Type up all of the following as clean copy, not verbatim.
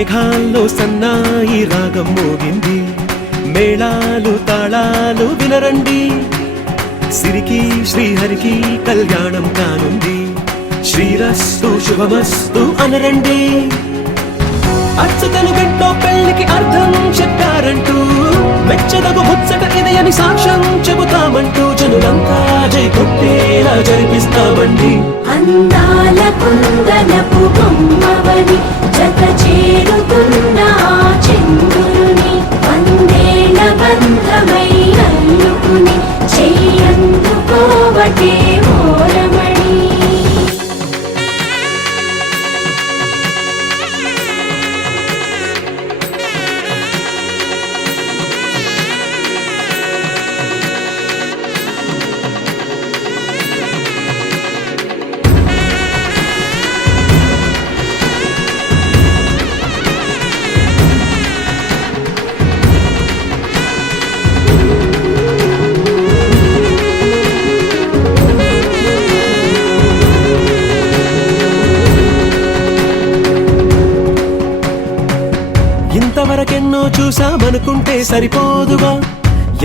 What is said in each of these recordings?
మేఘాల్లో సన్నాయి రాగం మోగింది, మేళాలు తాళాలు వినరండి. సిరికి శ్రీహరికి కళ్యాణం కానుంది, శ్రీరస్తు శుభమస్తు అనరండి. అచ్చతను గంటో పెళ్లికి అర్థం చెప్పారంటూ, మెచ్చదగు ముచ్చట ఇది అని సాక్ష్యం చెబుతామంటూ, జనులంతా జై కొట్టేలా జరిపిస్తామండి. అందాల కుందనపు బొమ్మవని జత చేరుతున్న చంద్రుని, వందేళ్ల బంధమై అల్లుకుని చెయ్యందుకోవటే ఓరమణి. ఇంతవరకెన్నో చూసామనుకుంటే సరిపోదుగా,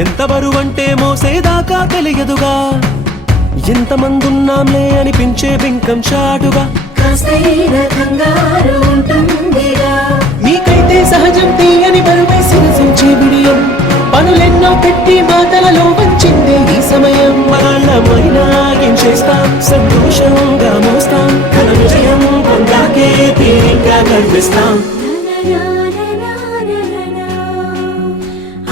ఎంత బరువంటే మోసేదాకా తెలియదుగా. ఎంతమందున్నాంలే అనిపించే బింకం చాటుగా, మీకైతే సహజం తీయని బరువేసిన సంచే బిడియం. పనులెన్నో పెట్టి మాటలలో వంచిందే ఈ సమయం. మనాళ్ళమైనా ఏం చేస్తాం, సంతోషంగా మోస్తాం, ఘన విజయం పొందాకే తీరిగ్గా కనిపిస్తాం.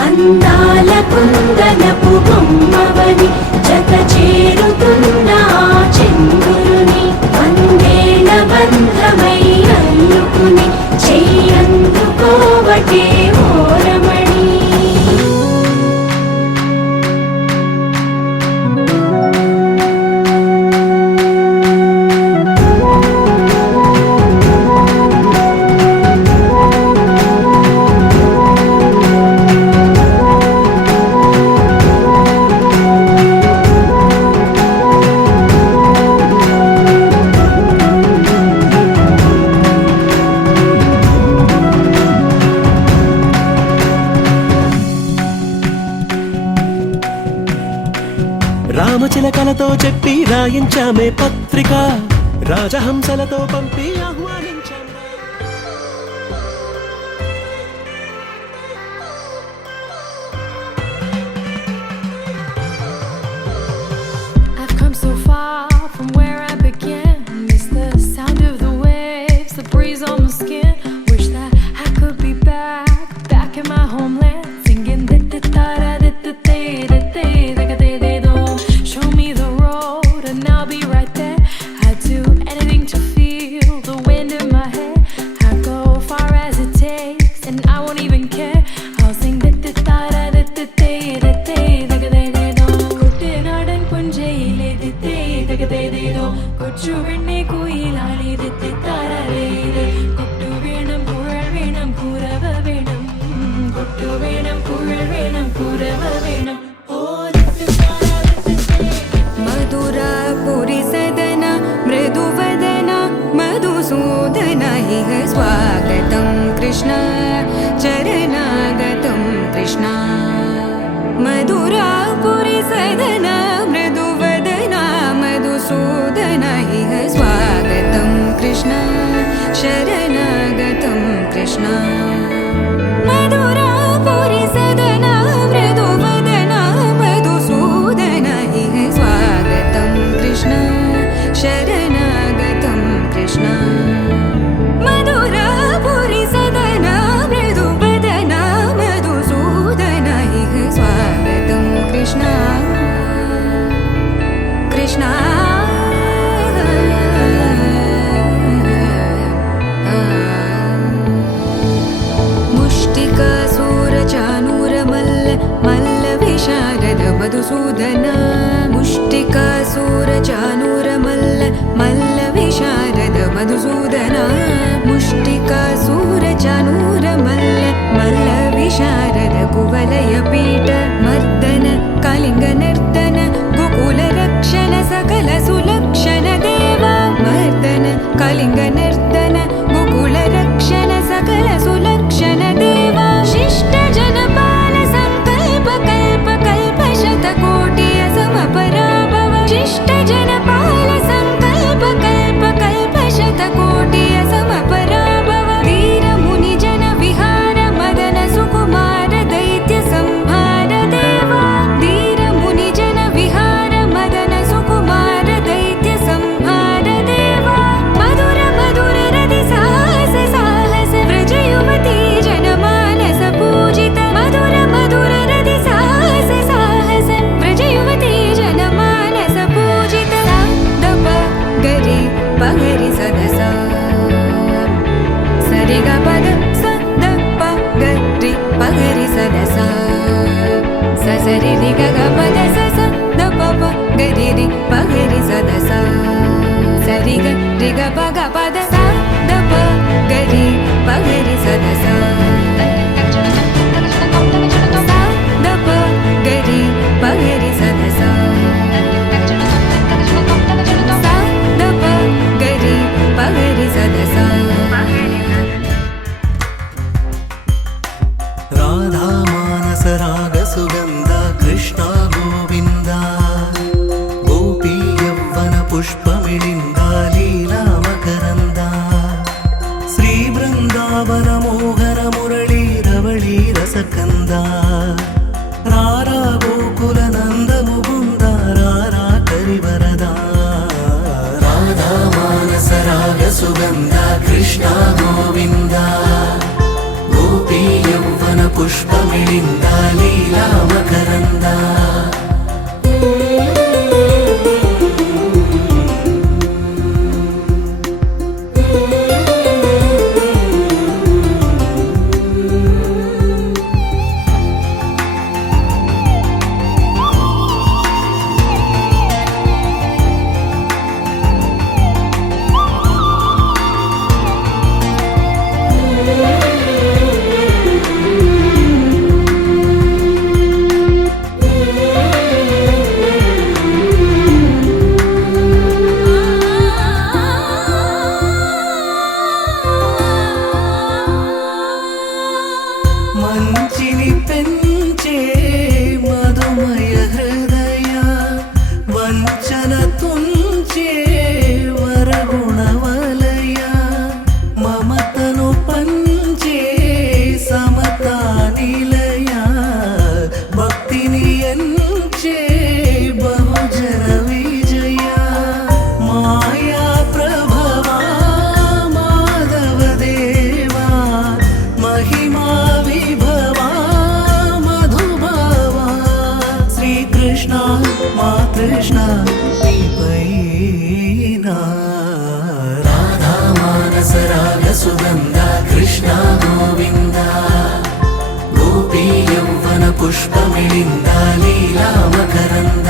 అందాల కుందనపు బొమ్మవని జత చేరుతున్న చంద్రుని, వందేళ్ల బంధమై అల్లుకుని చెయ్యందుకోవటే ఓరమణి. రామచిలకలతో చెప్పి రాయించామే పత్రిక, రాజహంసలతో పంపి ఆహ్వానించాం. I've come so far from where I began. Miss the sound of the waves, the breeze on my skin. Wish that I could be back in my homeland, singing show me the road and I'll be right there. I'd do anything to feel the wind in my hair. I'd go far as it takes and I won't even care. I'll sing കുട്ടനാടൻ പുഞ്ചയിലെ കൊച്ചു വെണ്ണെ കുയിലാളി കൊട്ടു വേണം കുഴൽ വേണം കുരവ വേണം, കൊട്ടു വേണം കുഴൽ വേണം കുരവ വേണം. मधुरापुरी सदना मृदुवदना मधुसूदना इह स्वागतं कृष्ण चरणागतं कृष्ण. मधुरापुरी सदना मृदुवदना मधुसूदना इह स्वागतं कृष्ण शरणागतं कृष्ण. मधुरापुरी सदना मृदुवदना मधुसूदना इह स्वागतं कृष्ण शरणागतं कृष्ण. मधुरापुरी सदना मृदुवदना मधुसूदना इह स्वागतं कृष्ण कृष्ण. పుష్పమిళింద లీలా మకరంద మంచిని పెంచే మధుమయ హృదయ వంచన తుంచే వరగుణవలయ మమతను పంచే సమతా నిలయ భక్తిని ఎంచే బహుజన విజయ మాయా ప్రభవా మాధవ దేవా మహిమా విభవా మధుభావా శ్రీకృష్ణ మా కృష్ణ నీపైనా రాధా మానస రాగ సుగంధ కృష్ణ గోవింద గోపీ యౌవన పుష్పమిళింద లీలా మకరంద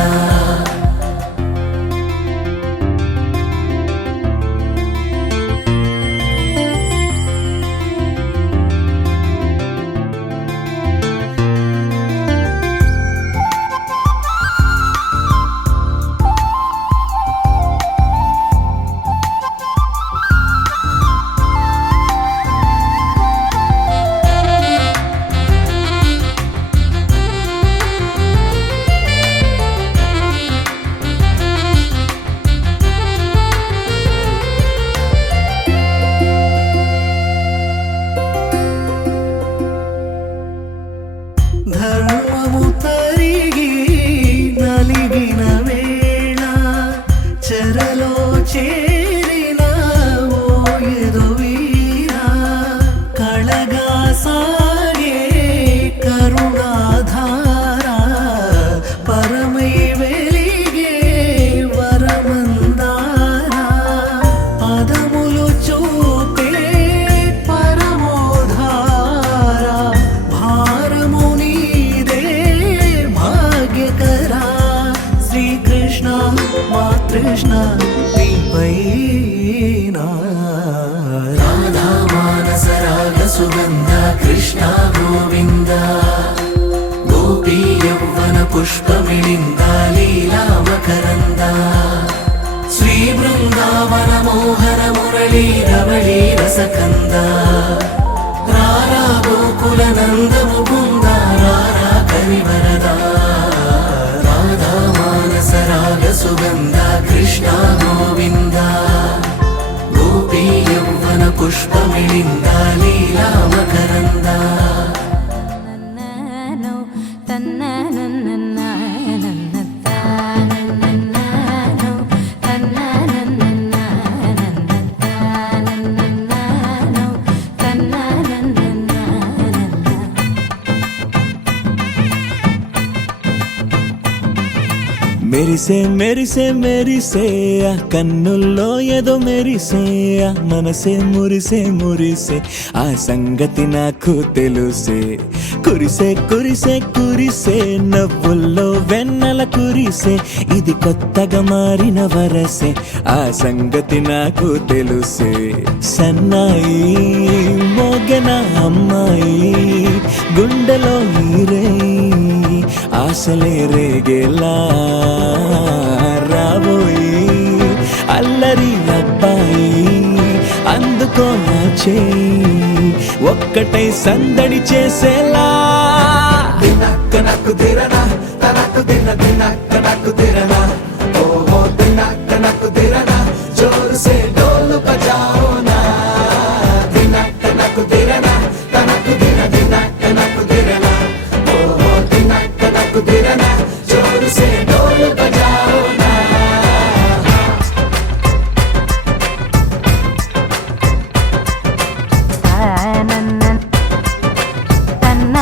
ధర్మము తరిగి నలిగిన వేళ చెరలో చేరిన ఓయదు వీర కళగా సాగే కరుణాధార పరమై వెలిగే వరమందార పదములు చూపే పరమోధార భారము నీదే భాగ్యకరా శ్రీకృష్ణ మా కృష్ణ నీపైనా రాధా మానస రాగ సుగంధ కృష్ణ గోవింద గోపీ యౌవన పుష్పమిళింద లీలా మకరంద శ్రీ బృందావన మోహన మురళీ రవళీ రసకంద రారా గోకుల నంద ముకుంద రారా కరివరద రాధా మానస రాగ సుగంధ కృష్ణ గోవింద గోపీ యౌవన పుష్పమిళింద లీలా మకరంద మెరిసే మెరిసే మెరిసే ఆ కన్నుల్లో ఏదో మెరిసే ఆ మనసే మురిసే మురిసే ఆ సంగతి నాకు తెలుసే కురిసే కురిసే కురిసే నవ్వుల్లో వెన్నెల కురిసే ఇది కొత్తగా మారిన వరసే ఆ సంగతి నాకు తెలుసే సన్నాయి మోగన అమ్మాయి గుండెలో ఈరే ఆశలే రేగేలా రాబోయి అల్లరి అబ్బాయి అందుకో నా చేయి ఒక్కటై సందడి చేసేలా దినక్క నక్కు దిరనా తనకు దిన దినక్క నక్కు దిరనా ఓహో దినక్క నక్కు దిరనా జోరు సే డోలు బజాओ నా దినక్క నక్కు దిరనా తనకు దిన దినక్క నక్కు దిరనా ఓహో దినక్క నక్కు దిరనా జోరు సే డోలు బజాओ నా తన్న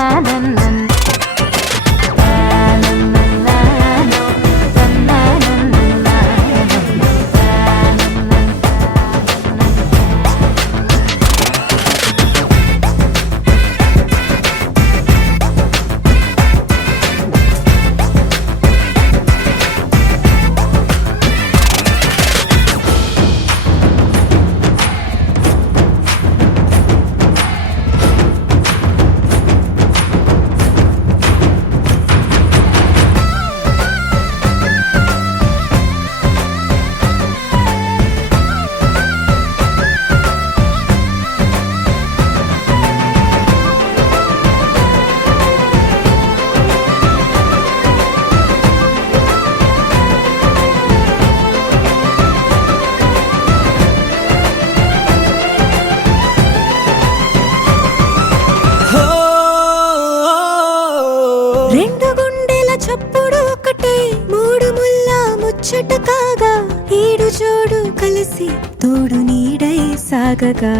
తోడు నీడై సాగగా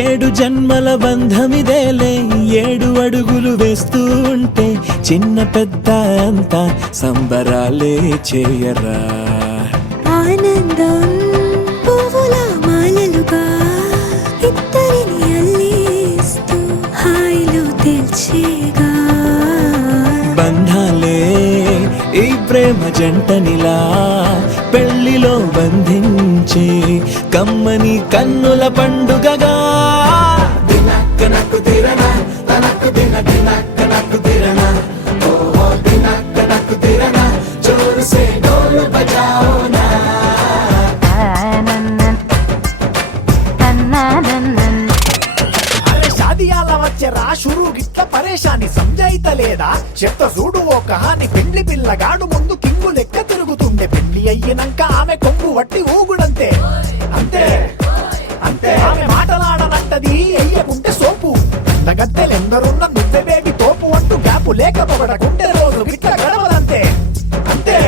7 జన్మల బంధమిదేలే 7 అడుగులు వేస్తూ ఉంటే చిన్న పెద్ద అంతా సంబరాలే చేయరా ఆనందం పువ్వుల మాలలుగా ఇద్దరిని అల్లేస్తూ హాయిలో తెల్చేగా బంధాలే ఈ ప్రేమ జంటనిలా పెళ్లిలో బంధించి కమ్మని కన్నుల పండుగగా దినక్కనకు తిరనా తనకు దిన దినక్కనకు తిరనా ఓ దినక్కనకు తిరనా జోరు సే డోలు బజాओ నా అరే షాదియాల వచ్చెరా షురూ గిట్ల పరేషాని సంజాయితలేదా చెత్త చూడు ఓ కహాని పెండ్లి పిల్లగాడు ముందు కింగు లెక్క తిరుగుతుండే పెళ్లి అయ్యినంక ఆమె కొంగు వట్టి ఊగుడంతే అంతే అంతే ఆమె మాటలాడనంటది ఎయ్యకుంటే సోపు గద్దెలెందరున్న నువ్వే బేబీ తోపు అంటూ గ్యాపు లేక పొగడకుంటే రోజు గిట్ల గడవదంతే అంతే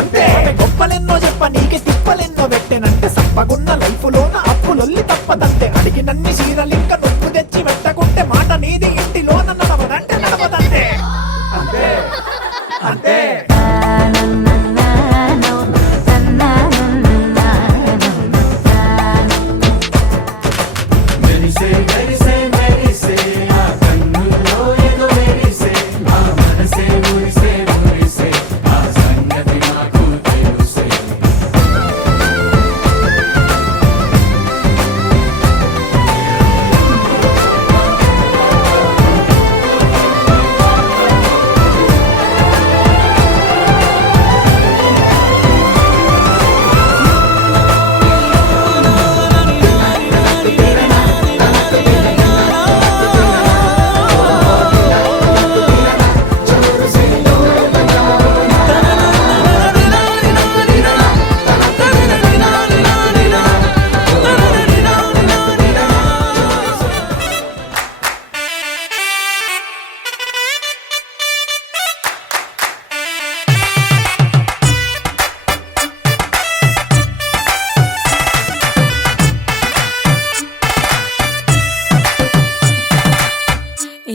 అంతే ఆమె గొప్పలెన్నో చెప్ప నీకే తిప్పలెన్నో పెట్టెనంటే సప్పగున్న లైఫ్ లోన అప్పులొల్లి తప్పదంతే అడిగినన్ని చీరలింక నువ్వు తెచ్చి పెట్టకుంటే మాట నీది ఇంటిలోన నడవదంటే నడవదంతే అంతే అంతే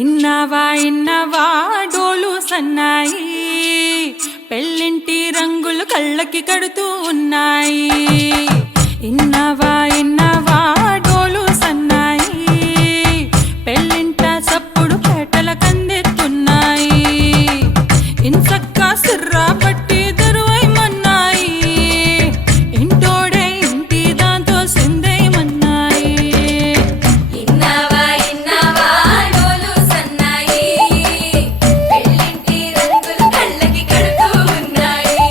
ఇన్నవా డోలు సన్నాయి పెళ్ళింటి రంగులు కళ్ళకి కడుతూ ఉన్నాయి ఇన్నవా డోలు సన్నాయి పెళ్ళింట సప్పుడు పేటల కందెత్తున్నాయి ఇన్సక్క సిర్రా పట్టి దరువైమన్నాయి ఇంటోడే ఇంటి దాంతో సిందేయమన్నాయి ఇన్నవా డోలు సన్నాయి పెళ్ళింటి రంగులు కళ్ళకి కడుతూ ఉన్నాయి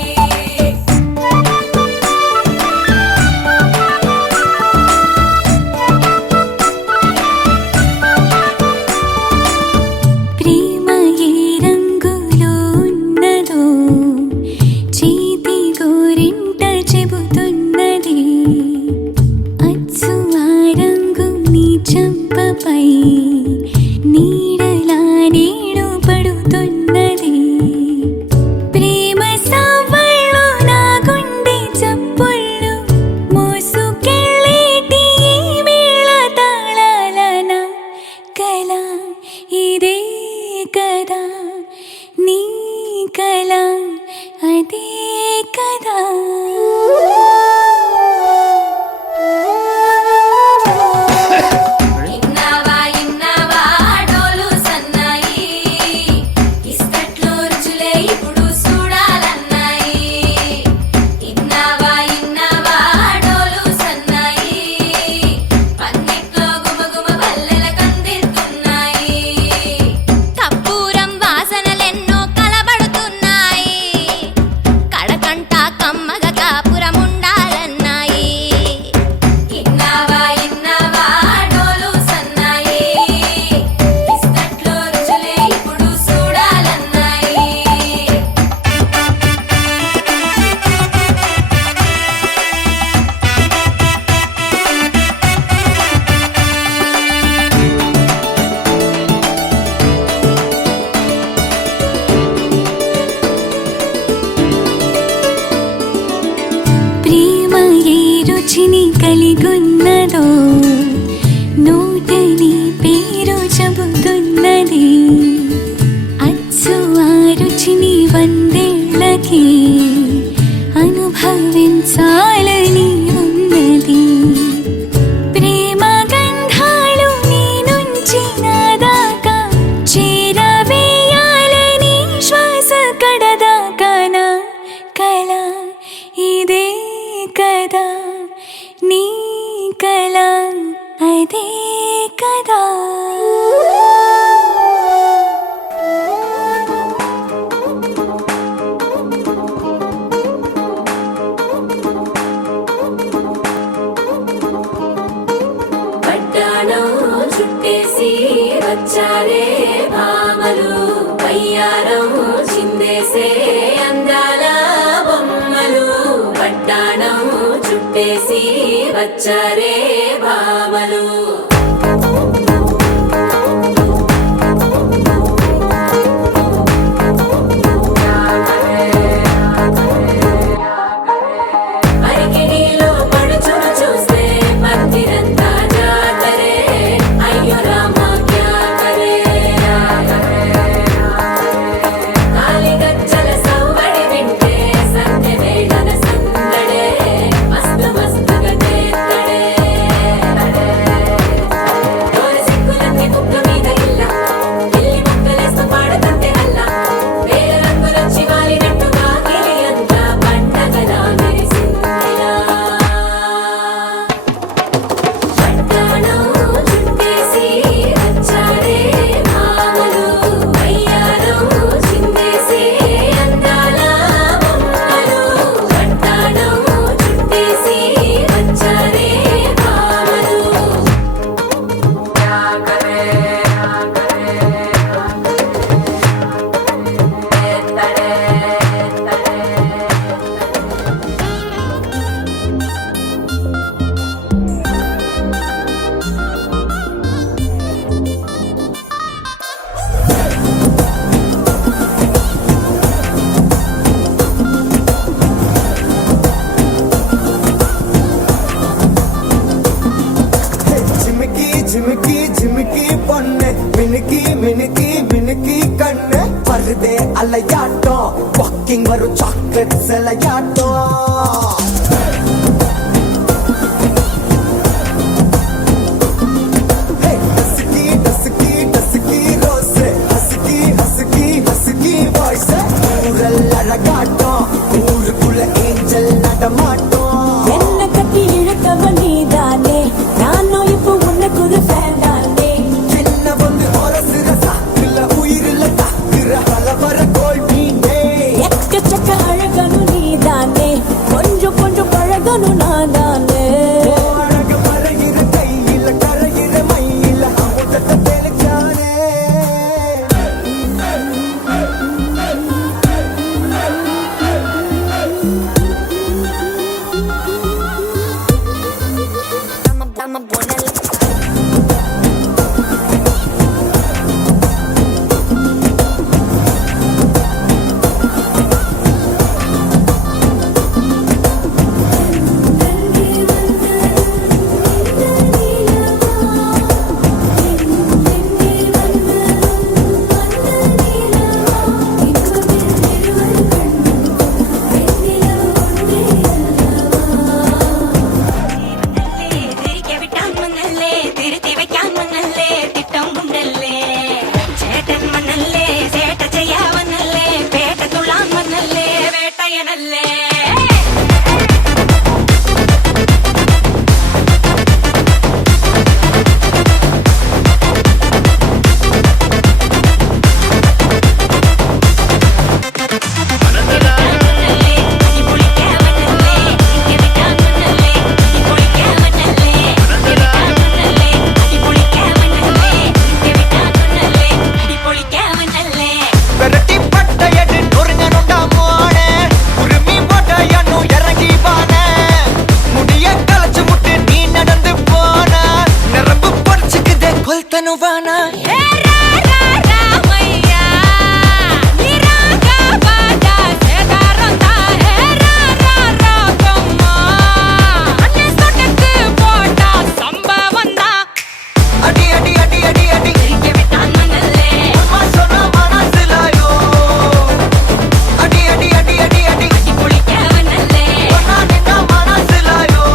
ప్రేమ ఏ రంగులో ఉన్నదో చేతి గోరింట చెబుతున్నది అచ్చు ఆ రంగు నీ చెంపపై నీడలా నీడు పడుతున్నది ప్రేమ సవ్వళ్ళు నా గుండె చప్పుళ్ళు మోసుకెళ్ళేటి ఈ మేళ తాళాలన కల ఇదే కదా నీ కల అదే కదా ఇన్నవా చుట్టేసి వచ్చారే భామలు వయ్యారం చిందేసే అందాల బొమ్మలు పట్టాణం చుట్టేసి వచ్చారే భామలు అరికిడిలో పడుచును చూస్తే మందిరంతా జాతరే అయ్యో రామా క్యా కరే కాలిగజ్జల సవ్వడి వింటే సంధ్య వేళన సందడే మస్తు మస్తుగా చేస్తడే తోరి సిక్కులన్నీ ముక్క మీద ఇల్ల పిల్లి ముక్కలేస్తూ పాడుతుంటే అల్లా వేల రంగులొచ్చి వాలినట్టుగా గిలి అంతా పండగలా మెరిసిందిలా పట్టాణం చుట్టేసి వచ్చారే భామలు వయ్యారం చిందేసే అందాల బొమ్మలు పట్టాణం చుట్టేసి వచ్చారే భామలు జిమికి జిమికి జిమికి பொண்ணு மினுக்கி மினுக்கி மினுக்கி கண்ணு வருதே அலையாட்டம் வாக்கிங் வரும் சாக்லேட் சிலையாட்டம் dusky dusky dusky rose husky husky husky voice ஊரல் அழகாட்டம் ஊருக்குள்ள ஏஞ்சல் நடமாட்டம் என்ன கட்டி இழுத்தவ நீதானே நானும் இப்போ உனக்கு ஒரு ஃபேன் தானே சின்ன வந்து ஒரசுற சாக்குல உயிரில தாக்குற பலவர கோல் மீனே எக்கச்சக்க அழகனு நீதானே கொஞ்சம் கொஞ்சம் பழகனு நான் தானே அழக மறையிற கையில கரையிற மயில அமுதத்தை தெளிச்சானே തിരികെ വിട്ടാൻ വന്നല്ലേ തിരുത്തി വെക്കാൻ വന്നല്ലേ തിട്ടം ഉണ്ടല്ലേ ചേട്ടൻ വന്നല്ലേ ചേട്ട ചെയ്യാൻ വന്നല്ലേ പേട്ട തുള്ളാൻ വന്നല്ലേ വേട്ടയനല്ലേ விரட்டி பட்டையடு நொறுங்கனுண்டா மோனே உருமி போட்டையனு இறங்கி வானே முடிய கலச்சு முட்டு நீ நடந்து போன நரம்பு பொடிச்சுக்குதே கொல்தனுவானா அடி அடி அடி அடி அடி அம்மா சொன்ன மனசுலாயோ அடி அடி அடி அடி அடி ஒன்னா நின்னா மனசுலாயோ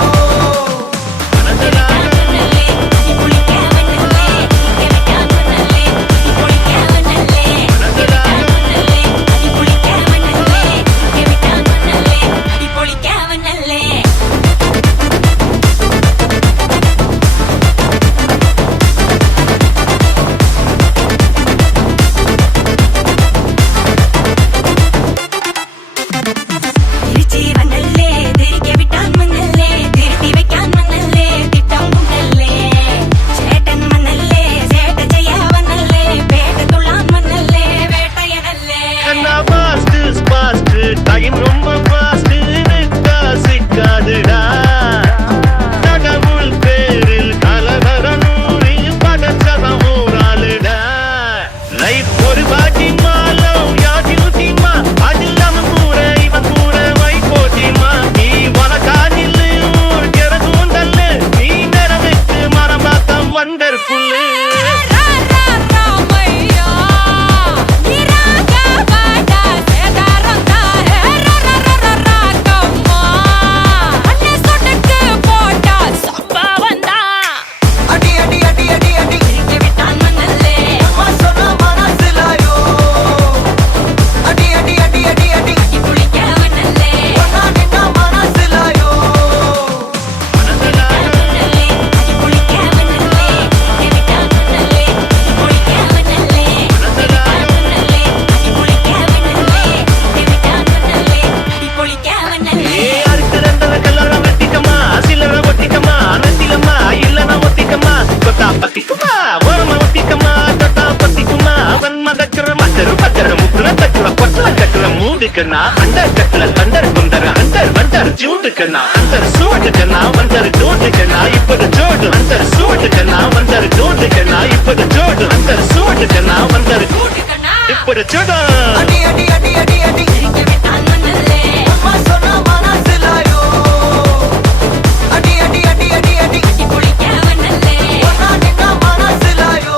కన్నా అండర్ కట్ల తండర్ కొందరు అండర్ వండర్ జూట్ కన్నా అందరు సూట్ కన్నా వందరు డోట్ కన్నా ఇప్పుడు జోడు అందరు సూట్ కన్నా వందరు డోట్ కన్నా ఇప్పుడు జోడు అందరు సూట్ కన్నా వందరు ఇప్పుడు చూడు அடி அடி அடி அடி அடி சிரிக்க விட்டான் மண்ணல்லே அம்மா சொன்ன மனசிலாயோ அடி அடி அடி அடி அடி அடி குளிக்க வண்ணல்லே ஒன்னா நின்ன மனசிலாயோ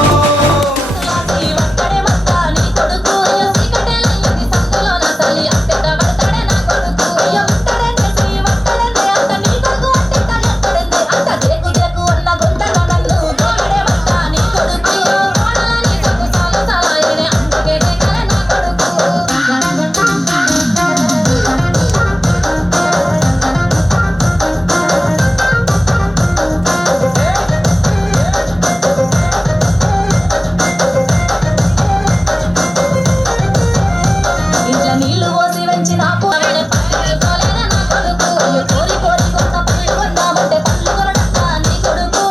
ఇంట్లో నీళ్లు పోసి వెంచి నాకు ఆయన పక్కన పోలేనా నా కొడుకు అయ్యో కోరి కోరి కొత్త పళ్ళు కొందామంటే పళ్ళు కొనడక్క నీ కొడుకు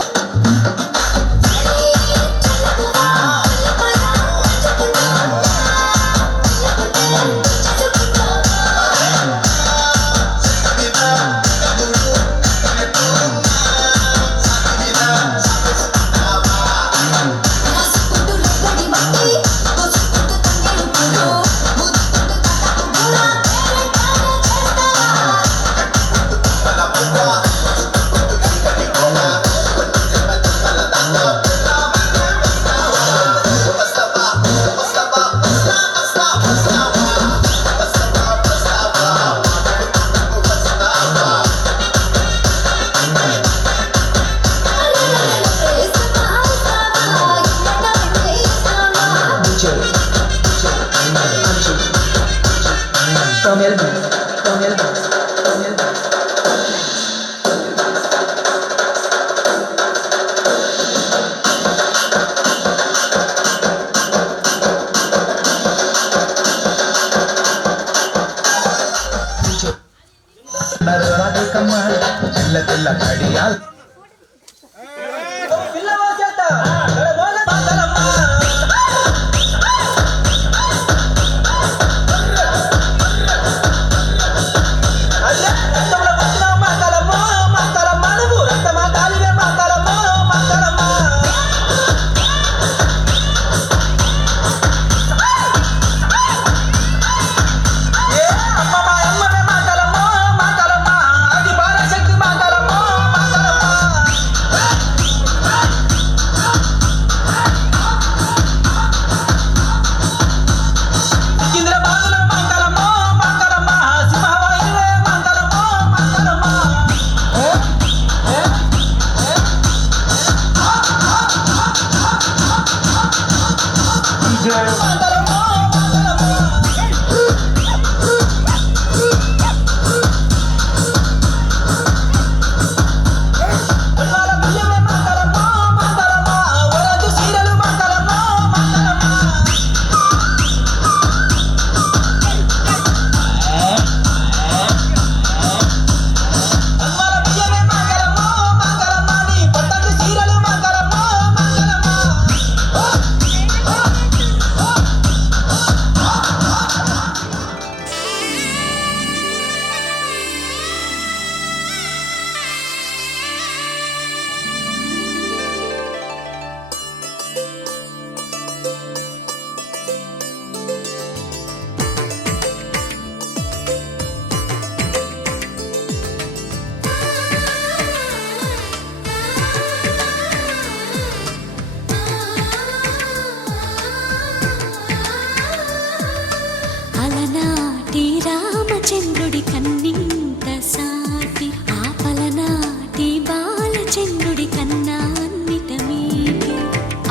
అలనాటి రామచంద్రుడి కన్నింత సాటి ఆపలనాటి బాలచంద్రుడి కన్నా అన్నిట మీటి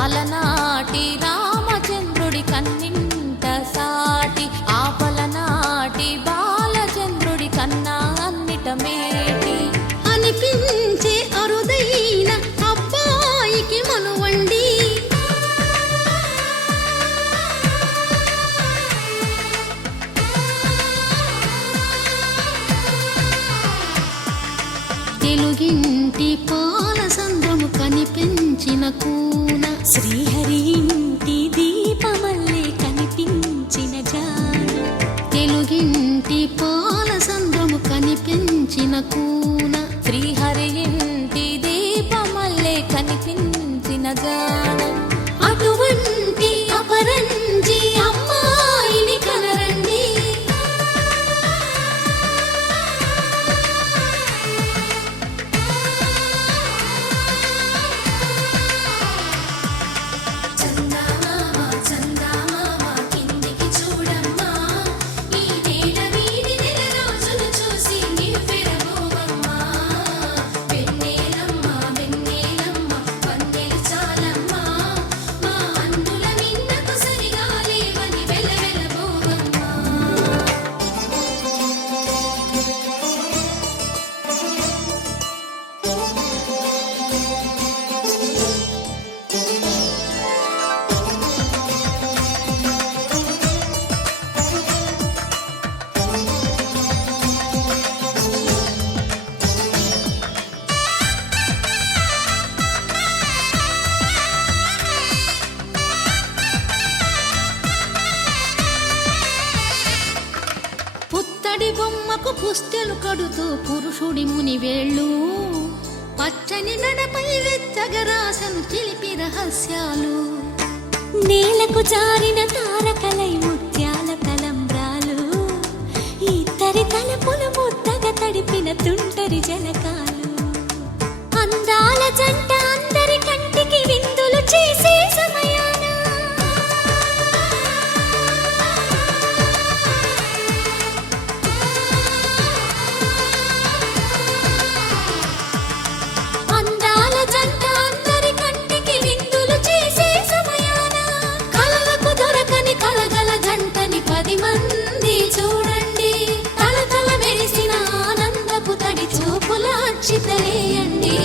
అలనాటి రామచంద్రుడి కన్నింత సాటి ఆపలనాటి బాలచంద్రుడి కన్నా అన్నిట మేటి అనిపించే అరుదైన అబ్బాయికి మనువండి తెలుగింటి పాలసంద్రము కనిపించిన కూన శ్రీహరి ఇంటి దీపమల్లే కనిపించిన జాన తెలుగింటి పసుపుకు పుస్తెలు కడుతూ పురుషుడి ముని వేళ్ళు పచ్చని నడపై వెచ్చగరాసను చిలిపి రహస్యాలు నేలకు జారిన తారకలై ముత్యాల తలంబ్రాలు ఇద్దరి తలపులు ముద్దగా తడిపిన తుంటరి జలకాలు అందాల జంట అందరి కంటికి విందులు చేసే సమయాన అందాల జంట అందరి కంటికి విందులు చేసే సమయాన కలలకు దొరకని కలగల జంటని 10 మంది చూడండి తలతల మెరిసిన ఆనందపు తడి చూపుల అచ్చితలేయండి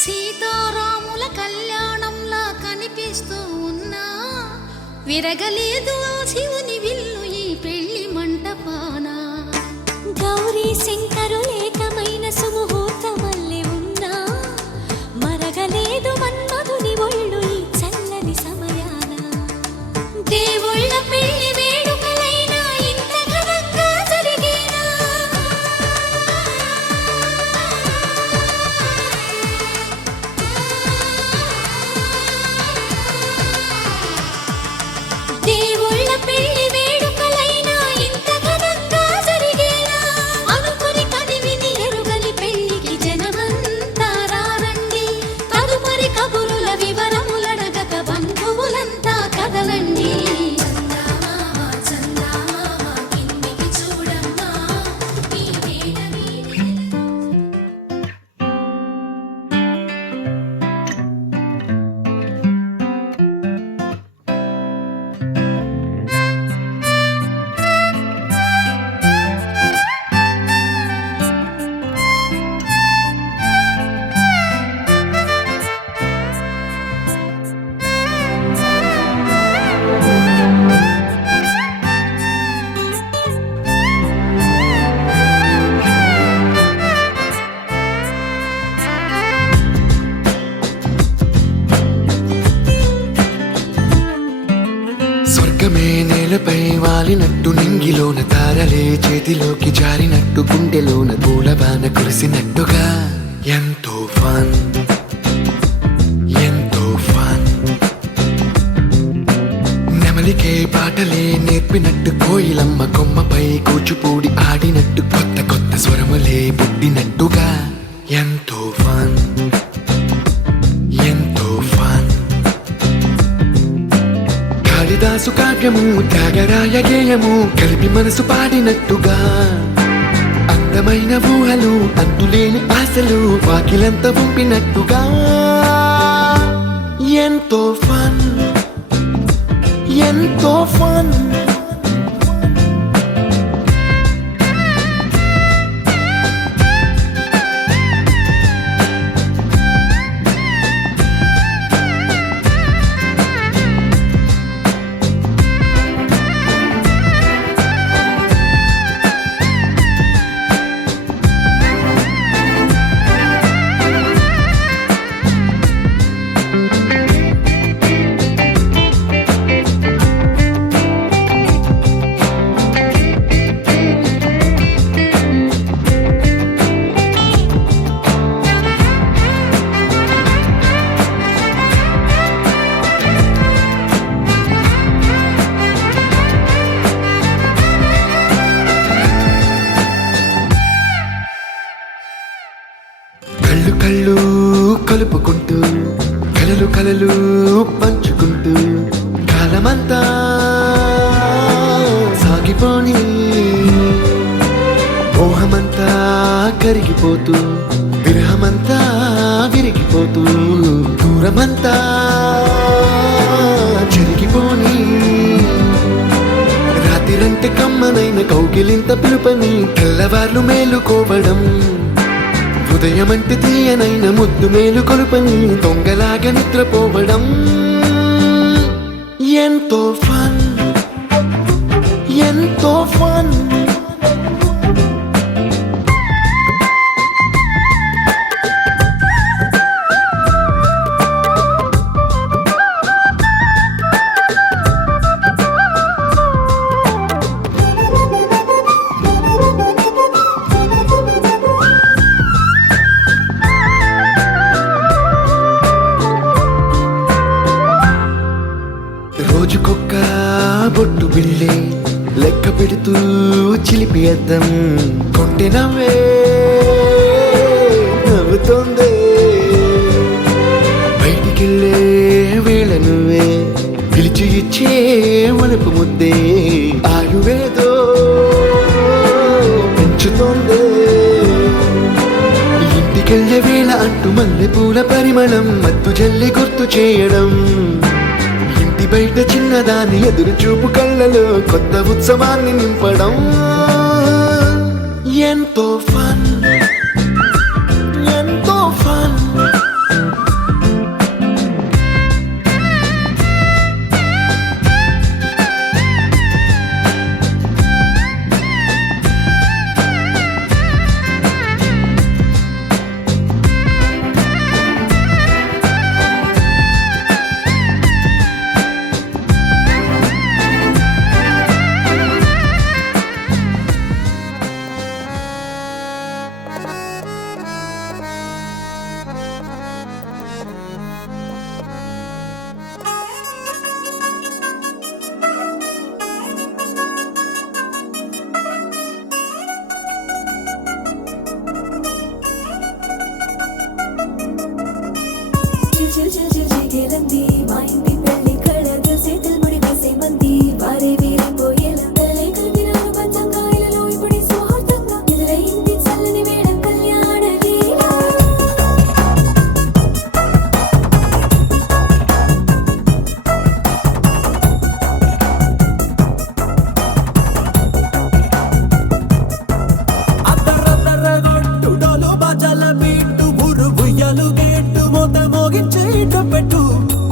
సీతారాముల కళ్యాణంలా కనిపిస్తూ ఉన్నా విరగలేదు ఆ శివుని విల్లు ఈ పెళ్లి మంటపాన గౌరీ శంకరు ఏకమైన సుముహూర్తమల్లె ఉన్నా మరగలేదు మన్మధుని ఒళ్ళు ఈ చల్లని సమయాన దేవుళ్ళ పెళ్లి వేడుకలైనా ఇంత ఘనంగా జరిగేనా దేవుళ్ళ పెళ్లి వేడుకలైనా ఇంత ఘనంగా జరిగేనా అనుకుని కదివిని ఎరుగని పెళ్లికి జనమంతా రారండి తదుపరి కబురుల వివరములడగక బంధువులంతా కదలండి స్వర్గమే నేలపై వాలినట్టు నింగిలోన తారలే చేతిలోకి జారినట్టు గుండెలోన పూలవాన కురిసినట్టుగా ఎంతో ఫన్ ఎంతో ఫన్ నెమలికే పాటలే నేర్పినట్టు కోయిలమ్మ కొమ్మపై కూచిపూడి ఆడినట్టు కొత్త కొత్త స్వరములే పుట్టినట్టుగా ఎంతో ఫన్ ఎంతో ఫన్ కాళిదాసు కావ్యము త్యాగరాయ గేయము కలిపి మనసు పాడినట్టుగా అందమైన ఊహలు అంతులేని ఆశలు వాకిలంత పంపినట్టుగా ఎంతో ఫన్ ఎంతో ఫన్ కళ్ళు కళ్ళు కలుపుకుంటూ కలలు కలలు పంచుకుంటూ కాలమంతా సాగిపోని కరిగిపోతూ విరహమంతా విరిగిపోతూ దూరమంతా జరిగిపోని రాత్రిరంటే కమ్మనైన కౌగిలింత పిలుపని తెల్లవార్లు మేలుకోవడం ఉదయమంటే తీయనైన ముద్దు మేలు కొలుపని దొంగలాగా నిద్రపోవడం ఎంతో ఫన్ ఎంతో ఫన్ రోజుకొక్క బొట్టు బిళ్ళే లెక్క పెడుతూ చిలిపి అద్దం కొంటె నవ్వే నవ్వుతోందే బయటికెళ్ళే వేళ నువ్వే పిలిచి ఇచ్చే వలపు ముద్దే ఆయువేదో పెంచుతోందే ఇంటికెళ్ళే వేళ అంటూ మల్లె పూల పరిమళం మత్తు జల్లి గుర్తు చేయడం బయట చిన్నదాని ఎదురు చూపు కళ్ళలో కొత్త ఉత్సవాన్ని నింపడం ఎంతో ఫన్ ఎంతో ఫన్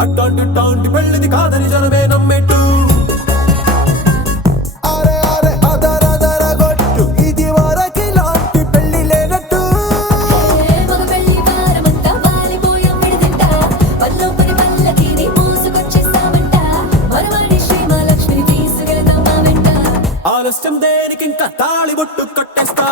అట్టాంటి పెళ్ళిది కాదని జనమే నమ్మెట్టు అరే అరే అదర గొట్టు ఇది వరకి లాంటి పెళ్లి లేనట్టు మగ పెళ్లి వారమంతా వాలిపోయాం విడిదింట పల్లో పని పల్లకిని మోసుకొచ్చేస్తామంట మరవాడి శ్రీమహాలక్ష్మిని తీసుకెళ్తాం మా వెంట ఆలస్యం దేనికి ఇంకా తాళి బొట్టు కట్టేస్తా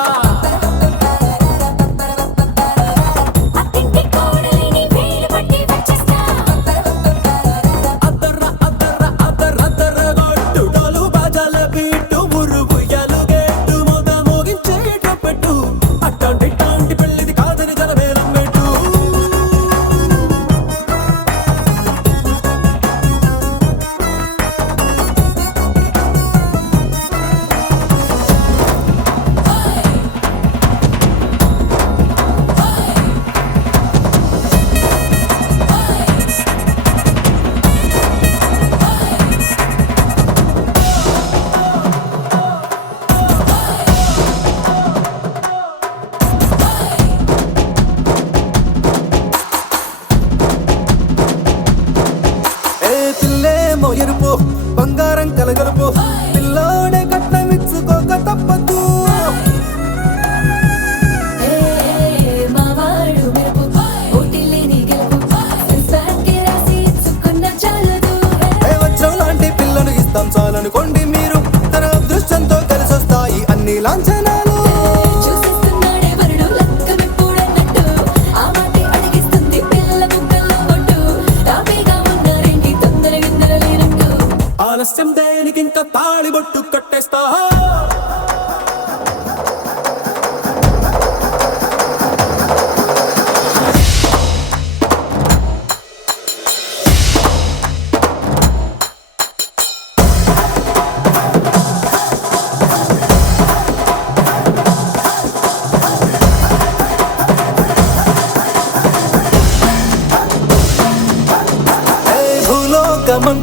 ఎరుపు బంగారం కలగలుపు పిల్లోడే కట్టమిచ్చుకోక తప్పదు వజ్రం లాంటి పిల్లను ఇస్తాం చాలనుకోండి మీరు తన అదృష్టంతో కలిసొస్తాయి అన్ని లాంఛనాలు ఆలస్యం దేనికి ఇంకా తాళి బొట్టు కట్టేస్తా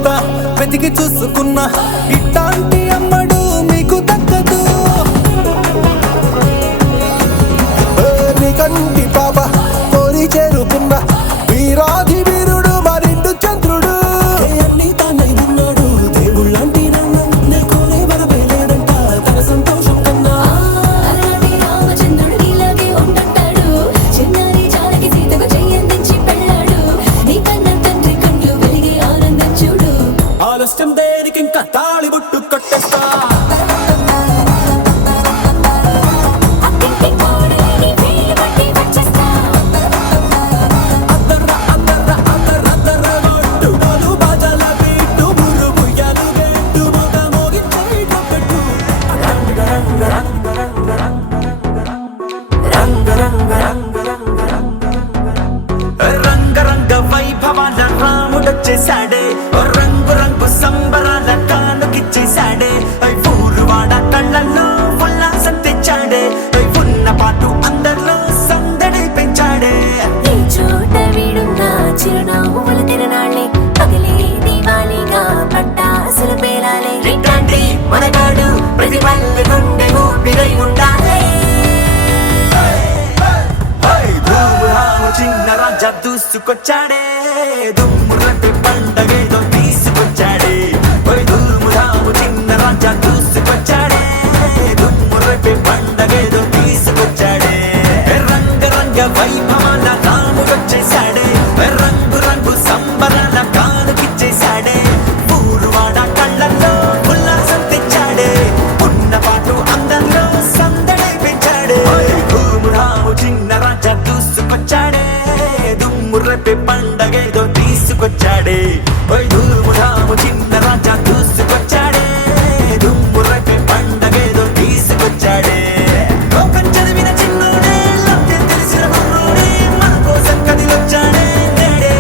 అంతా వెతికి చూసుకున్నా ఇట్లాంటి అమ్మడు మీకు దక్కదు నీ కంటి పాప కోరి చేరుకున్నా వీరాధి వీరుడు మరిండు చంద్రుడు అన్ని తానై ఉన్నాడు దేవుళ్ళంటి నన్ను నే కోరే వరవేలేడంట తన సంతోషం కన్నా అలాంటి రామచంద్రుడు నీలాగే ఉండంటాడు చిన్నారి జానకి సీతకు చెయ్యందించి పెళ్ళాడు నీ కన్న తండ్రి కళ్ళు వెలిగి ఆనందం చూడు ఆలస్యం దేనికి ఇంకా తాళి బుట్టు కట్టేస్తా అత్తింటి కోడలిని వేలు పట్టి వచ్చేస్తా అద్దర్ర అద్దర్ర అద్దర్ర అద్దర్ర గొట్టు డోలు బాజాల బీటు బుర్రు బుయ్యాలు గెట్టు మొగ మోగించే కొట్టెట్టు రంగ రంగ రంగ రంగ రంగ రంగ రంగ రంగ రంగ వైభవాల రాముడొచ్చేసాడే రంగు రంగు సంబరాల కానుకిచ్చేసాడే ఊరు వాడ కళ్ళల్లో ఉల్లాసం తెచ్చాడే ఉన్న పాటు అందరిలో సందడి పెంచాడే ఈ చోట వీడున్న చిరునవ్వులు తిరణాళ్ళే పగిలే దీవాళిగా పట్టాసులు పేరాలే ఇట్లాంటి మనగాడు ప్రతి పల్లె గుండె ఊపిరై ఉండాలి ధూమురాము చిన్న రాజా దూసుకొచ్చాడే దుమ్ము రట్టి పండగేదో తీసుకొచ్చాడే ధూమురాము చిన్న రాజా దూసుకొచ్చాడే దుమ్ము రట్టి పండగేదో తీసుకొచ్చాడే రంగ రంగ వైభవాల రాముడొచ్చేసాడే రంగు రంగు సంబరాల కానుకిచ్చేసాడే ఊరువాడ కళ్ళల్లో ఉల్లాసం తెచ్చాడే ఉన్న పాటు అందరిలో సందడి పెంచాడే ధూమురాము చిన్న రాజా దూసుకొచ్చాడే దుమ్ము రేపే పండగేదో తీసుకొచ్చాడే ధూమురాము చిన్న రాజా దూసుకొచ్చాడే దుమ్ము రేపే పండగేదో తీసుకొచ్చాడే లోకం చదివిన చిన్నోడే లభ్యం తెలిసిన కుర్రోడే మన కోసం కదిలొచ్చాడే నేడే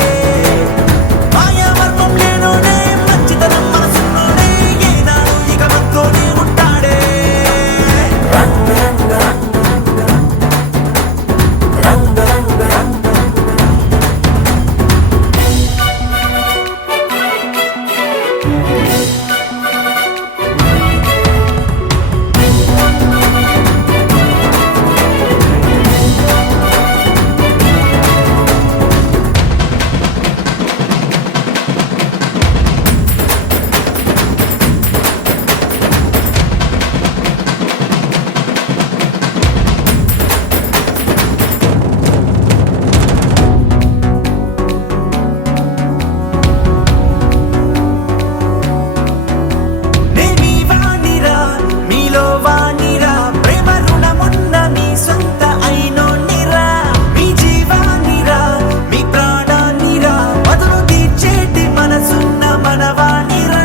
మాయా మర్మం లేనోడే మంచితనం మనసున్నోడే ఏనాడు ఇక మనతోనే ఉంటాడే రంగ రంగ రంగ రంగ రంగ నేనీ వాణిరా మీలో వాణిరా ప్రేమ రుణమున్న మీ సొంత అయినోనిరా మీ జీవానిరా మీ ప్రాణానిరా మధురు తీర్చేటి మనసున్న మనవాణిరా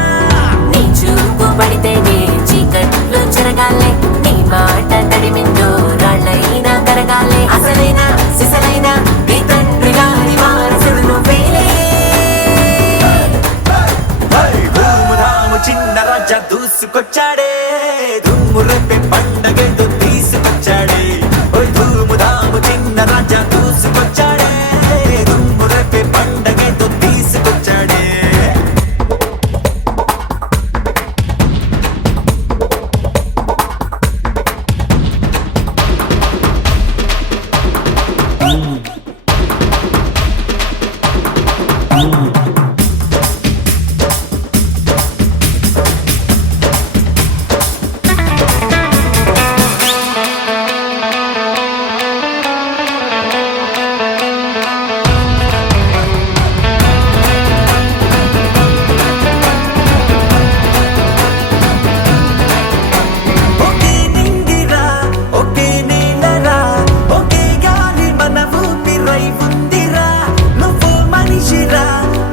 నీ చూపు పడితేనే చీకట్లు చెరగాలే నీ మాట తడిమిందో రాళ్ళైనా కరగాలే అసలైన సిసలైన నీ తండ్రి గారి వారసుడు నువ్వేలే ధూమురాము చిన్న రాజా దూసుకొచ్చాడే దుమ్ము రేపే పండగేదో తీసుకొచ్చాడే ధూమురాము చిన్న రాజా దూసుకొచ్చాడే దుమ్ము రేపే పండగేదో తీసుకొచ్చాడే ఒకే నింగిరా ఒకే నీలరా ఒకే గాలి మన ఊపిరై ఉందిరా నువ్వు మనిషిరా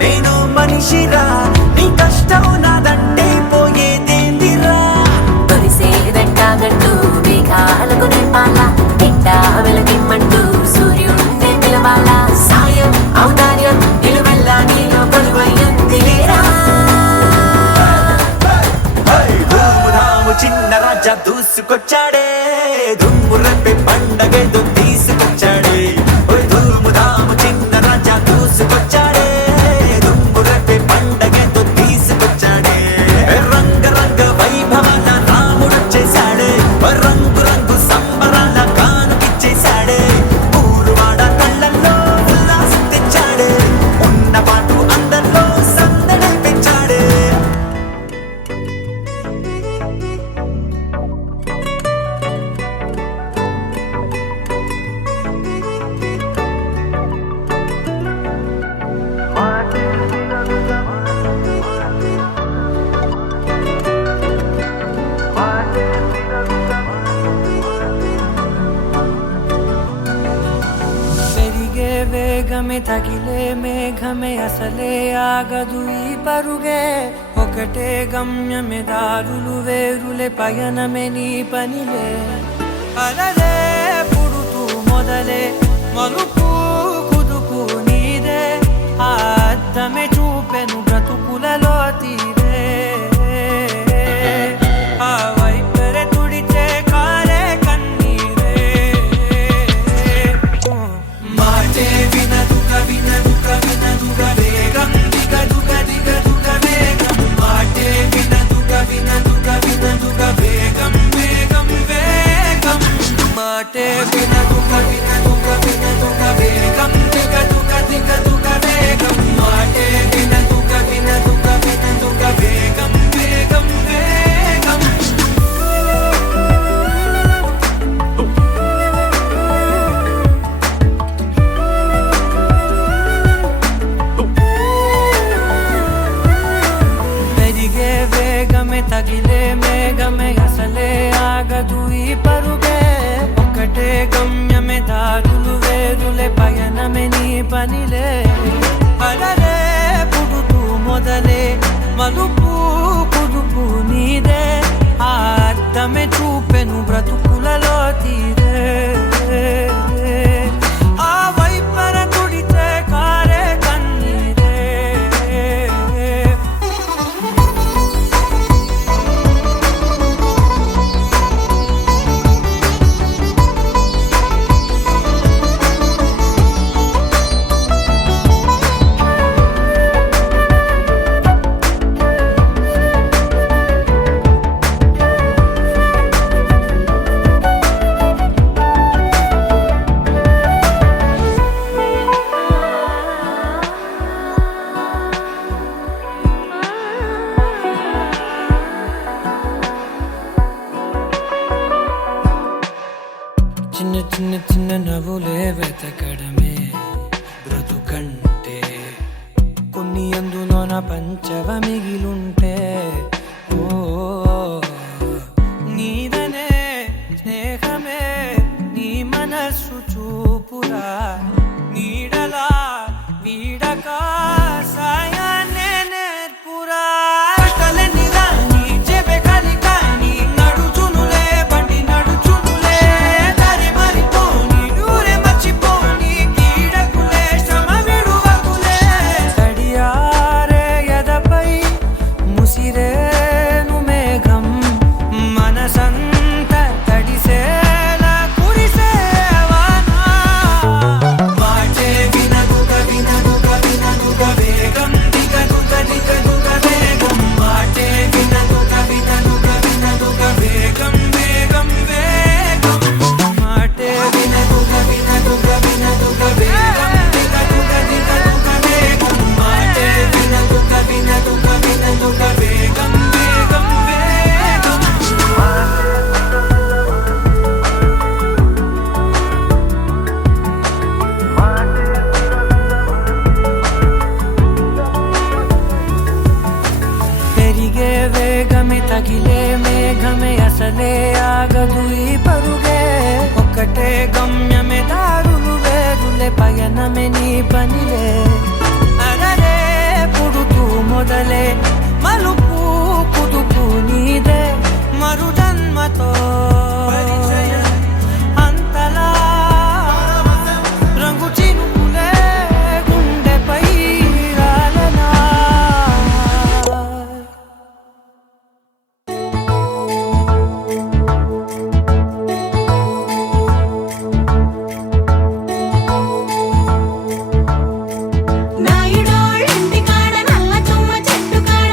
నేను మనిషిరా నీ కష్టం నాదంటే పోయేదేందిరా తొలిసేదంటాగట్టు మేఘాలకు నేర్పాల ఎండా వెలగిమ్మంటూ సూర్యుడిని పిలవాల సాయం ఔదార్యం నిలువెల్లా నీలో కొలువయ్యుంది లేరా ధూమురాము చిన్న రాజా దూసుకొచ్చాడే దుమ్ము రేపే పండగేదో తీసుకొచ్చాడే ధూమురాము చిన్న రాజా దూసుకొచ్చాడే దుమ్ము రేపే పండగేదో తీసుకొచ్చాడే వేగమే తగిలే మేఘమే అసలే ఆగదు ఈ పరుగే ఒకటే గమ్యమే దారులు వేరులే పయనమే నీ పనిలే అలలే పుడుతూ మొదలే మలుపు కుదుపు నీదే ఆ అద్దమే చూపెను బ్రతుకులలో తీరే ఆ వైపరే తుడిచే కారే కన్నీరే మాటే వినదుగ వినదుగ వినదుగ వేగం దిగదుగ దిగదుగ వేగం మాటే వినదుగ వినదుగ వినదుగ వేగం వేగం వేగం మాటే వినదుగ వినదుగ వినదుగ వేగం దిగదుగ దిగదుగ వేగం మాటే వినదుగ వినదుగ వినదుగ వేగం వేగం వేగం పెరిగే వేగమే తగిలే మేఘమే అసలే ఆగదు ఈ పరుగే ఒకటే గమ్యమే దారులు వేరులే పయనమే నీ పనిలే అలలే పుడుతూ మొదలే మలుపు కుదుపు నీదే ఆ అద్దమే చూపెను బ్రతుకులలో తీరే ఆ వైపర తుడిచే కారే కన్నీరే చిన్న చిన్న చిన్న నవ్వులే వెతకడమే బ్రతుకంటే కొన్ని అందులోన పంచవ మిగిలుంటే ఓ నీదనే స్నేహమే నీ మనస్సు చూపురా నీడలా వీడక సాయాన్నే నేర్పురా కలని రాని చెబె కలి కాని నడుచునులే బండి నడుచునులే దారి మరిపోని ఊరే మర్చిపోని కీడకులే శ్రమ విడువకులే తడియారే ఎదపై ముసిరేను మేఘం మనసంత తడిసేలా కురిసేవానా మాటే వినదుగ వినదుగ వినదుగ వేగం దిగదుగ దిగదుగ వేగం మాటే వినదుగ వినదుగ వినదుగ వేగం వేగం వేగం మాటే వినదుగ వినదుగ వినదుగ వేగం దిగదుగ దిగదుగ వేగం మాటే వినదుగ వినదుగ వినదుగ వేగం వేగం వేగం పెరిగే వేగమే తగిలే మేఘమే అసలే ఆగదు ఈ పరుగే ఒకటే గమ్యమే దారులు వేరులే పయనమే నీ పనిలే అలలే పుడుతూ మొదలే మలుపు కుదుపు నీదే మరు జన్మతో అంతలా రంగు చినుకులే గుండెపై రాలనా నాయుడోళ్ళ ఇంటి కాడ నల్ల తుమ్మ చెట్టు కాడ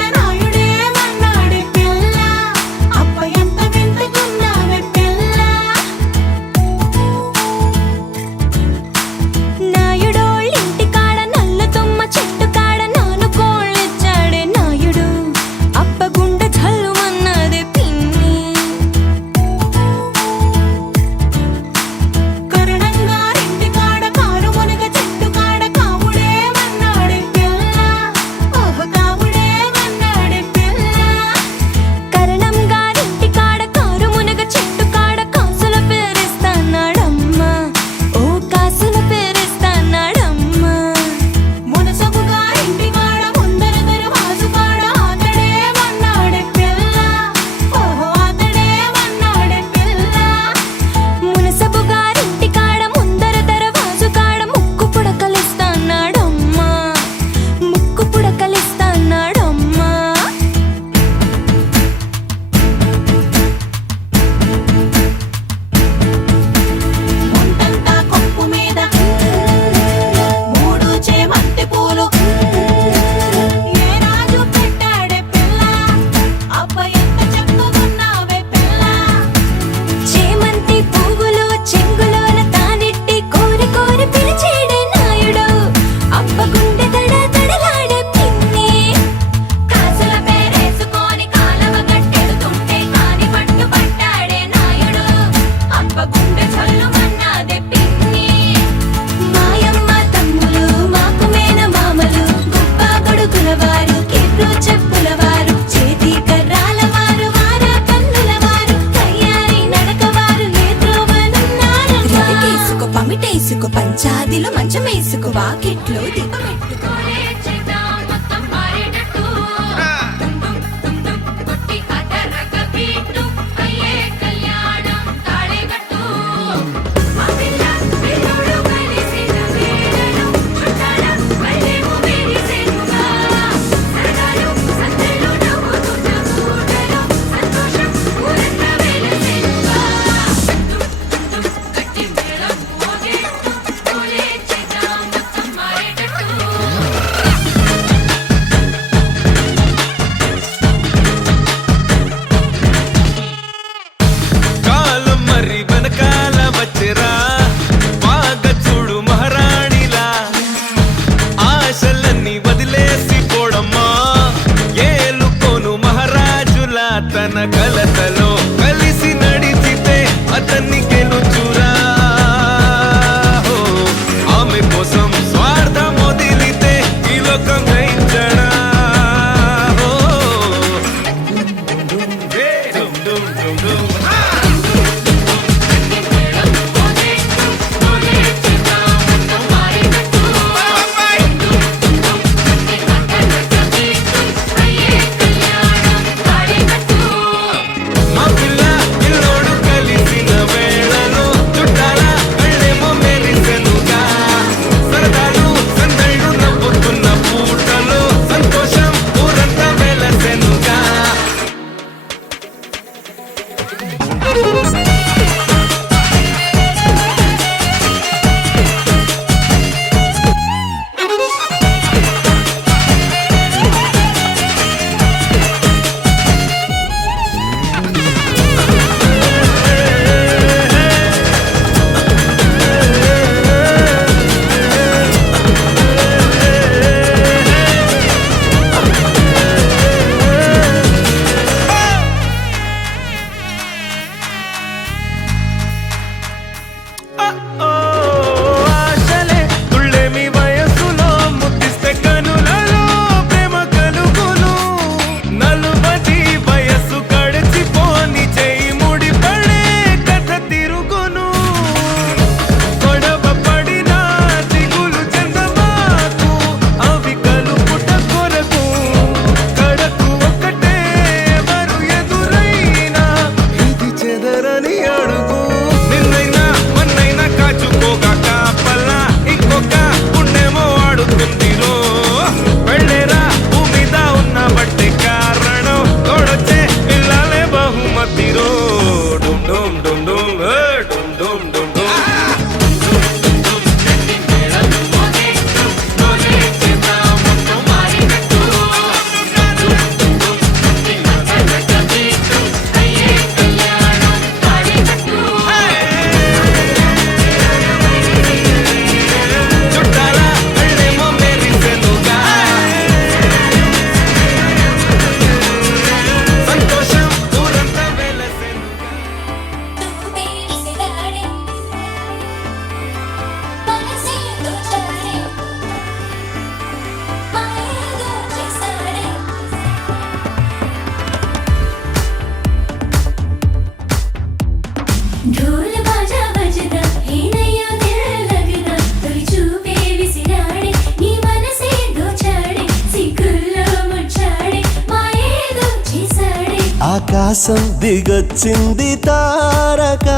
ఆకాశం దిగొచ్చింది తారక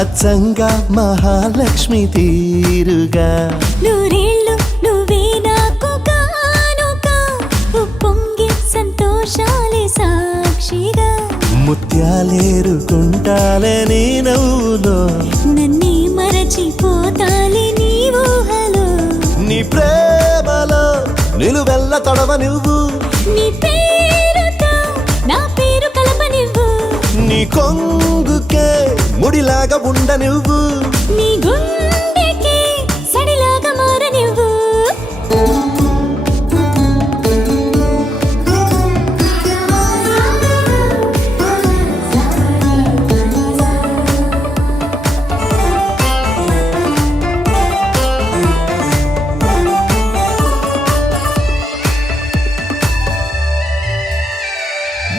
అచ్చంగా మహాలక్ష్మి తీరుగా నూరేళ్ళు నువ్వే నాకు కానుక ఉప్పొంగి సంతోషాలే సాక్షిగా ముత్యాలేరుకుంటాలే నీ నవ్వులో నన్నే మరచిపోతాలే నీ ఊహలో నీ ప్రేమలో నిలువెల్ల తడవ నువ్వు నీ పేరుతో నా పేరు కలప నువ్వు నీ కొంగుకే ముడిలాగా ఉండ నువ్వు నీ గుండెకి సడిలాగా మార నువ్వు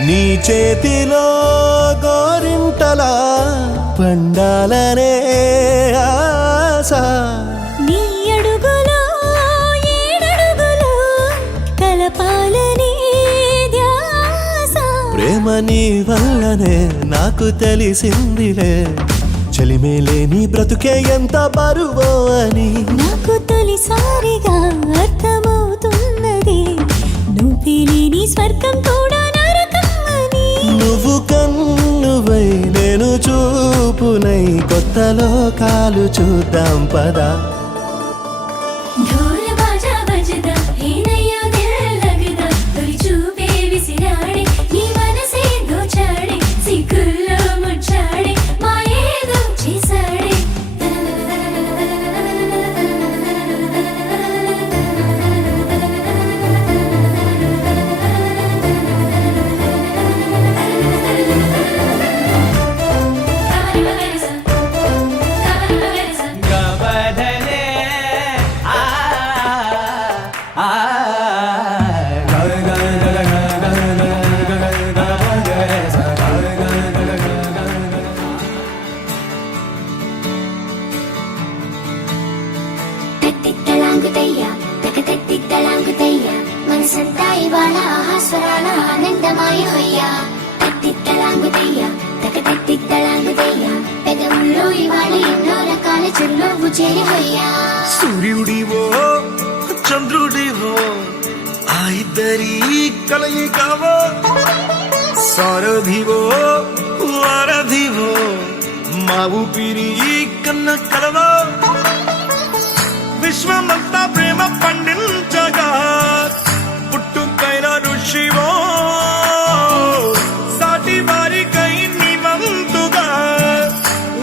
నీ చేతిలో గోరింటలా పండాలనే ఆశ నీ అడుగులో ఏడడుగులో కలపాలనే ధ్యాస ప్రేమ నీ వల్లనే నాకు తెలిసిందిలే చలిమేలే నీ బ్రతుకే ఎంత బరువో అని నాకు తొలిసారిగా అర్థమవుతున్నది నువ్వే లేని స్వర్గం కూడా నరకం అని నువ్వు కన్నువై నేను చూపునై కొత్త లోకాలు చూద్దాం పదా ढोल बाजा बजदा हे नैया दिल लगदा तोरी चूपे विसिराडे नी मनसे दोचाडे सिग्गुल्लो मुच्चाडे मायेदो चेसाडे తళాంగుతయ్యా తక తట్టి తళాంగుతయ్యా మనసంతా ఇవాళ ఆహాస్వరాల ఆనందమయమయ్యా తట్టి తళాంగుతయ్యా తక తట్టి తళాంగుతయ్యా పెదవుల్లో ఇవాళ ఎన్నో రకాల చిరునవ్వు చేరిపోయ్యా సూర్యుడివో చంద్రుడివో ఆ ఇద్దరి కలయికవో సారథివో వారధివో మా ఊపిరి కన్న కలవో విశ్వమంతా ప్రేమ పండించగా పుట్టుకైన ఋషివో సాటి వారికై నివంతుగా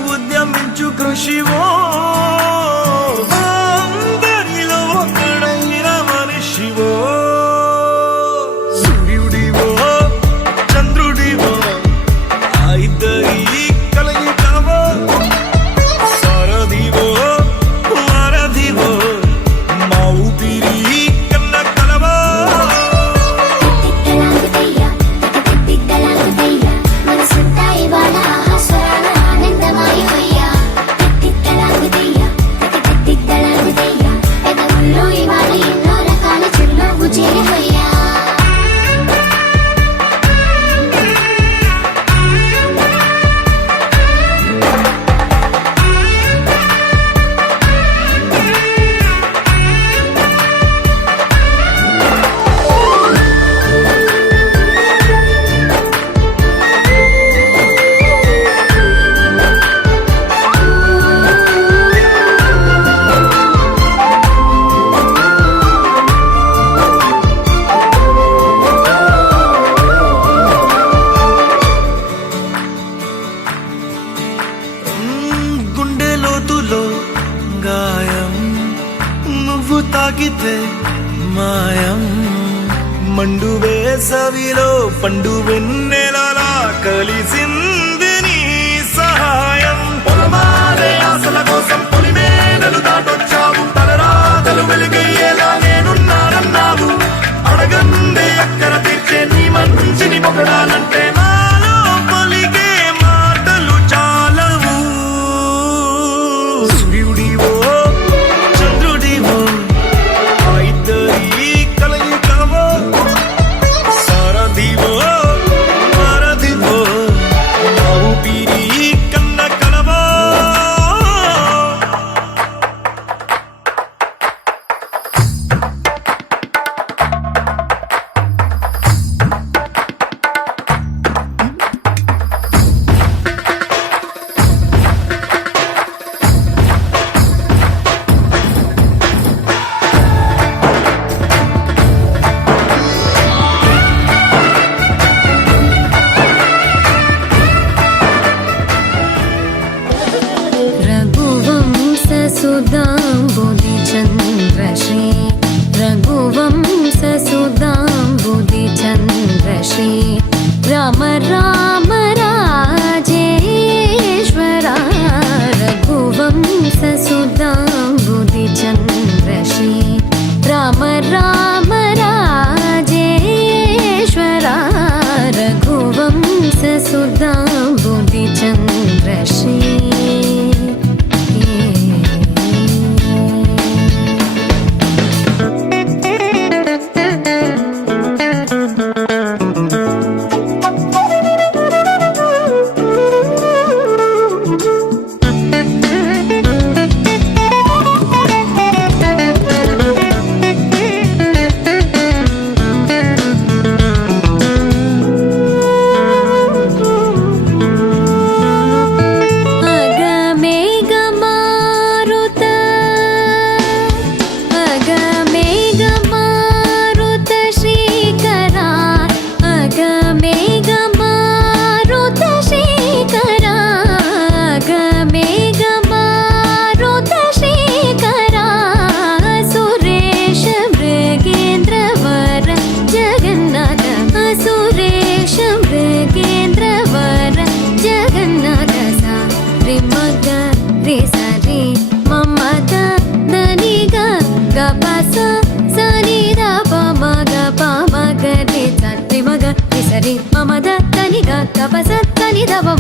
ఉద్యమించు కృషివో అందరిలో ఒకడైన మనిషివో సూర్యుడివో చంద్రుడివో ఆ ఇద్దరి కలయికవో సారథివో వారధివో మా ఊపిరి కన్న కలవో తళాంగుతయ్యా తక తట్టి తళాంగుతయ్యా మనసంతా ఇవాళ ఆహాస్వరాల ఆనందమయమయ్యా తట్టి తళాంగుతయ్యా తక తట్టి తళాంగుతయ్యా పెదవుల్లో ఇవాళ ఎన్నో రకాల చిరునవ్వు చేరిపోయ్యా గుండె లోతులో గాయం నువ్వు తాకితే మాయం మండు వేసవిలో పండు వెన్నెలలా కలిసింది నీ సహాయం పొలమారే ఆశల కోసం పొలిమేనలు దాటొచ్చావు తలరాతలు వెలుగయ్యేలా నేనున్నానన్నావు అడగందే అక్కర తీర్చే నీ మంచిని పొగడాలంటే నాలో పలికే మాటలు చాలవు సూర్యుడివో చంద్రుడివో ఆ ఇద్దరి కలయికవో సారథివో వారధివో సుధాంబుది చంద్రశ్రీ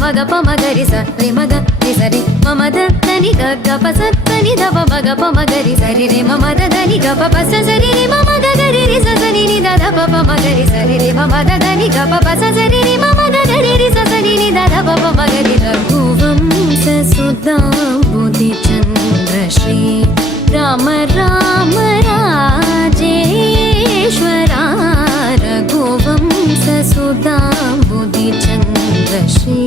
మగ పమగరి సరి మగ సరి మమ దని గ పసని దవ మగ పమగరి సరి రే మమ దని గ పస సరి రే మమ గరి రి సని ని దద పమగరి సరి రే మమ దని గ పస సరి రే మమ గరి రి సని ని దద పమగరి రఘువంశ సుధాంబుది చంద్రశ్రీ రామ రామ రాజేశ్వరా రఘువంశ సుధాంబుది చంద్రశ్రీ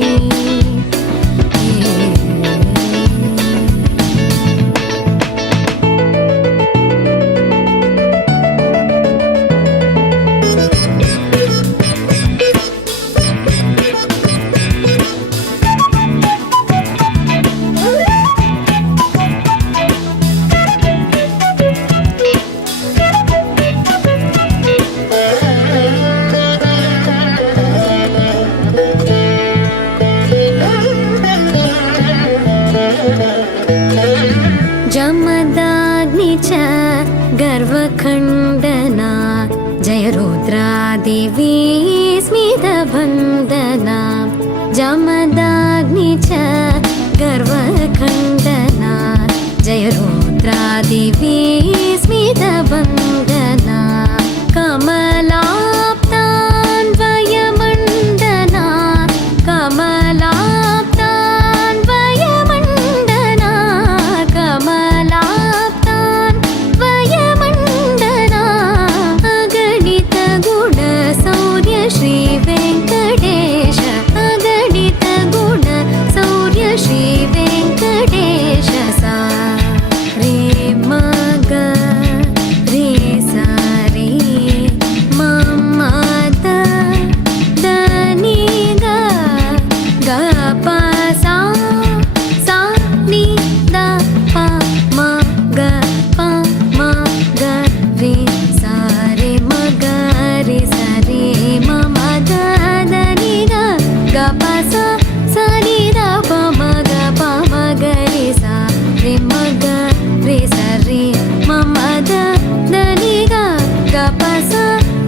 जमदाग्नि च गर्वखण्डना जय रुद्रादेवी स्मितवन्दना जमदाग्नि च गर्वखण्डना जय रुद्रादेवी स्मितवन्दना कमलाप्तान्वयमण्डना कमलाप्तान्वयमण्डना कमलाप्तान्वयमण्डना अगणित गुण सौर्य श्री वेङ्कटेश अगणित गुण सौर्य श्री वेङ्कटेश सा रे मग रे सा रे मम द नी ग ग प सा सा नि द प म ग प म ग रे सा रे म ग रे सा रे म म द नि ग ग प सा सा नि द प म ग प म ग रे सा रे म ग रे सा रे म म द नि ग ग प सा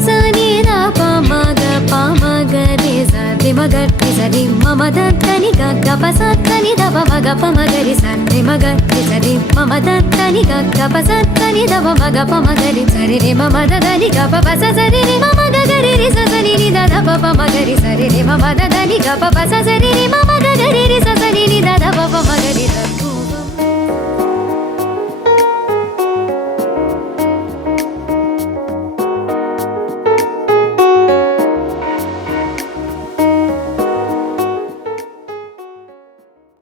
सा नि द प म ग प म ग रे सा रे म ग रे सा रे म म द नि ग ग प सा नि द प म ग प म ग रे सा रे म ग रे सा रे म म द नि ग ग प सा नि द प म ग प म ग रे सा रे रे म म द नि ग प प सा सा रे रे म म ग ग रे रे सा सा नि नि द द प प म ग रे सा रे रे म म द नि ग प प सा सा रे रे म म ग ग रे रे सा सा नि नि द द प प म ग रे सा